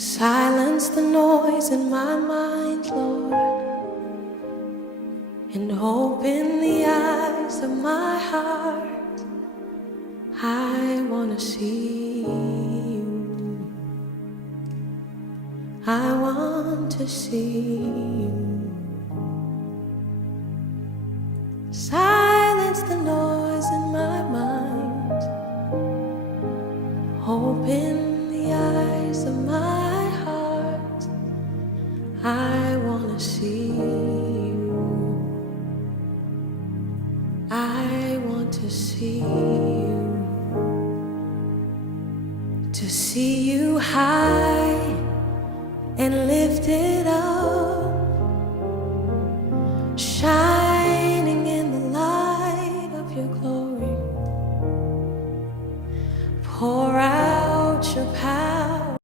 Silence the noise in my mind, Lord, and open the eyes of my heart. I want to see you. I want to see you. Silence the noise in my mind. Open the eyes of my heart. I want to see you. I want to see you. To see you high and lifted up, shining in the light of your glory. Pour out